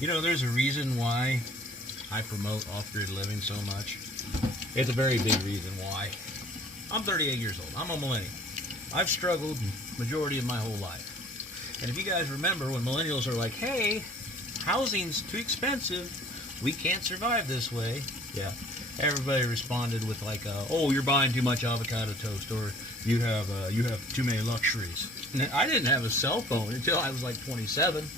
You know, there's a reason why I promote off-grid living so much. It's a very big reason why. I'm 38 years old. I'm a millennial. I've struggled majority of my whole life. And if you guys remember when millennials are like, hey, housing's too expensive, we can't survive this way. Yeah. Everybody responded with like, oh, you're buying too much avocado toast, or you have too many luxuries. And I didn't have a cell phone until I was like 27.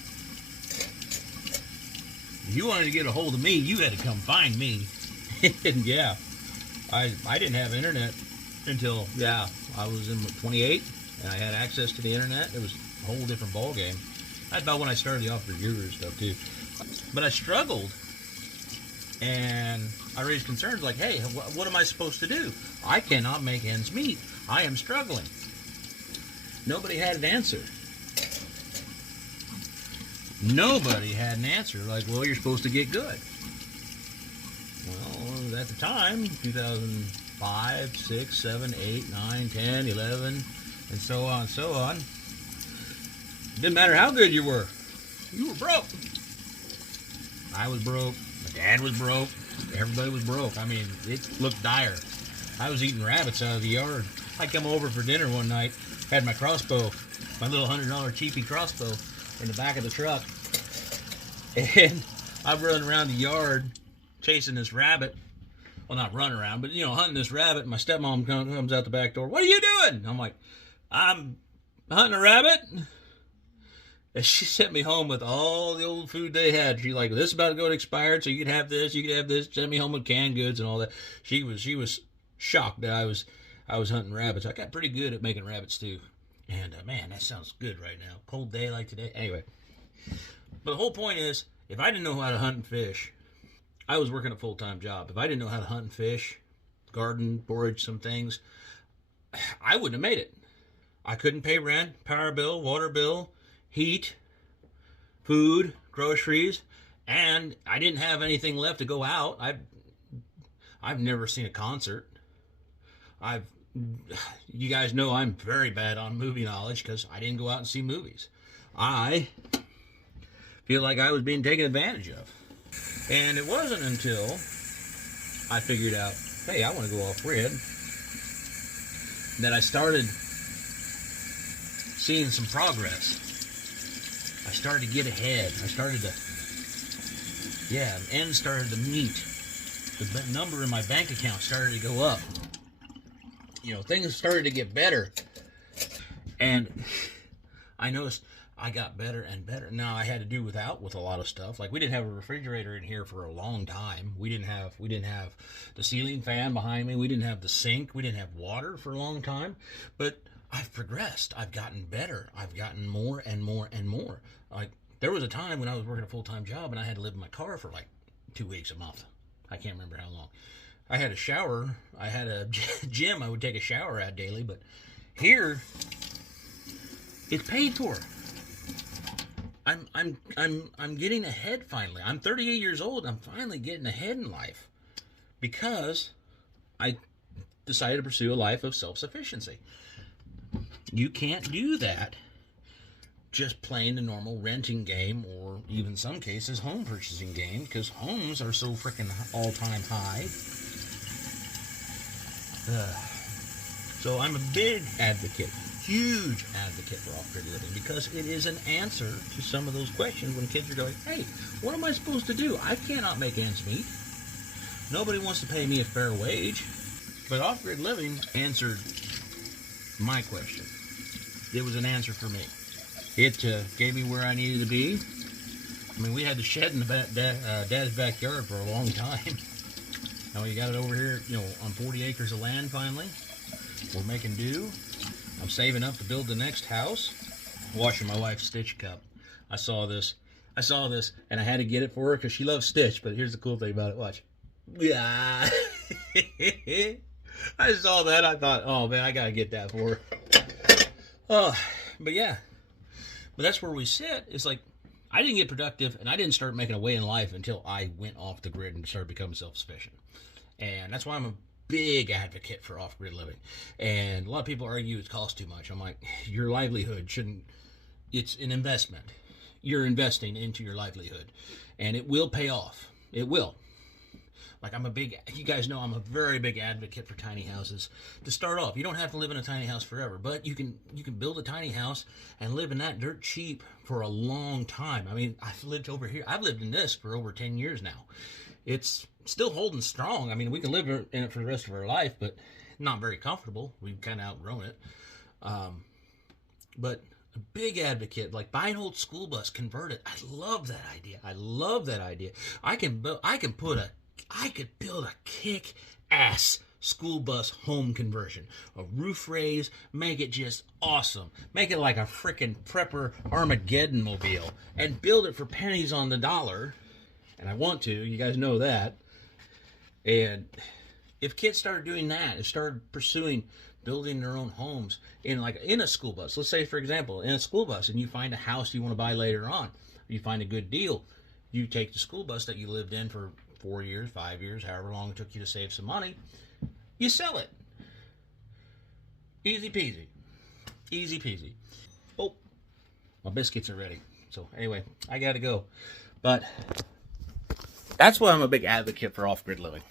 If you wanted to get a hold of me, you had to come find me. And yeah, I didn't have internet until, I was in 28, and I had access to the internet. It was a whole different ballgame. That's about when I started the off-grid guru stuff, too. But I struggled, and I raised concerns like, hey, what am I supposed to do? I cannot make ends meet. I am struggling. Nobody had an answer. Nobody had an answer. Like, well, you're supposed to get good. Well, at the time, 2005, 6, 7, 8, 9, 10, 11, and so on and so on. Didn't matter how good you were broke. I was broke. My dad was broke. Everybody was broke. I mean, it looked dire. I was eating rabbits out of the yard. I come over for dinner one night, had my crossbow, my little $100 cheapy crossbow in the back of the truck, and I'm running around the yard chasing this rabbit. Well, not running around, but, hunting this rabbit. My stepmom comes out the back door. What are you doing? I'm like, I'm hunting a rabbit. And she sent me home with all the old food they had. She's like, this is about to go to expired, so you can have this, you can have this. Sent me home with canned goods and all that. She was shocked that I was hunting rabbits. I got pretty good at making rabbit stew. And, man, that sounds good right now. Cold day like today. Anyway. But the whole point is, if I didn't know how to hunt and fish, I was working a full-time job. If I didn't know how to hunt and fish, garden, forage some things, I wouldn't have made it. I couldn't pay rent, power bill, water bill, heat, food, groceries, and I didn't have anything left to go out. I've never seen a concert. You guys know I'm very bad on movie knowledge because I didn't go out and see movies. I feel like I was being taken advantage of. And it wasn't until I figured out, hey, I want to go off-grid, that I started seeing some progress. I started to get ahead. I started to, ends started to meet. The number in my bank account started to go up. Things started to get better. And I noticed I got better and better. Now, I had to do with a lot of stuff. Like, we didn't have a refrigerator in here for a long time. We didn't have the ceiling fan behind me. We didn't have the sink. We didn't have water for a long time. But I've progressed. I've gotten better. I've gotten more and more and more. Like, there was a time when I was working a full-time job and I had to live in my car for like 2 weeks a month. I can't remember how long. I had a shower. I had a gym I would take a shower at daily, but here it's paid for. I'm getting ahead finally. I'm 38 years old. I'm finally getting ahead in life because I decided to pursue a life of self-sufficiency. You can't do that just playing the normal renting game or even some cases home purchasing game because homes are so freaking all-time high. So I'm a big advocate, huge advocate for off-grid living because it is an answer to some of those questions when kids are going, hey, what am I supposed to do? I cannot make ends meet. Nobody wants to pay me a fair wage. But off-grid living answered my question. It was an answer for me. It gave me where I needed to be. I mean, we had the shed in the Dad's backyard for a long time. Now we got it over here, on 40 acres of land finally. We're making do. I'm saving up to build the next house. Washing my wife's Stitch cup. I saw this, and I had to get it for her because she loves Stitch. But here's the cool thing about it. Watch. Yeah. I saw that. I thought, oh man, I gotta get that for her. Oh, but yeah. But that's where we sit. It's like I didn't get productive, and I didn't start making a way in life until I went off the grid and started becoming self-sufficient. And that's why I'm a big advocate for off-grid living. And a lot of people argue it costs too much. I'm like, your livelihood shouldn't. It's an investment. you're investing into your livelihood, and it will pay off. It will. Like you guys know I'm a very big advocate for tiny houses. To start off, you don't have to live in a tiny house forever, but you can build a tiny house and live in that dirt cheap for a long time. I mean, I've lived over here. I've lived in this for over 10 years now. It's still holding strong. I mean, we can live in it for the rest of our life, but not very comfortable. We've kind of outgrown it. But a big advocate, like buy an old school bus, convert it. I love that idea. I love that idea. I could build a kick-ass school bus home conversion. A roof raise, make it just awesome. Make it like a freaking prepper Armageddon mobile and build it for pennies on the dollar. And I want to, you guys know that. And if kids started doing that and started pursuing building their own homes in a school bus, let's say for example, in a school bus, and you find a house you want to buy later on, you find a good deal, you take the school bus that you lived in for 4 years, 5 years, however long it took you to save some money, you sell it. Easy peasy. Easy peasy. Oh, my biscuits are ready. So anyway, I gotta go. But that's why I'm a big advocate for off-grid living.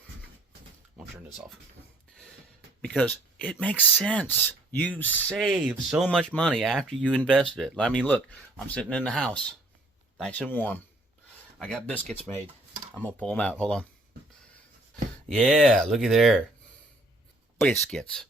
I'll turn this off. Because it makes sense. You save so much money after you invested it. I mean, look, I'm sitting in the house, nice and warm. I got biscuits made. I'm going to pull them out. Hold on. Yeah, looky there. Biscuits.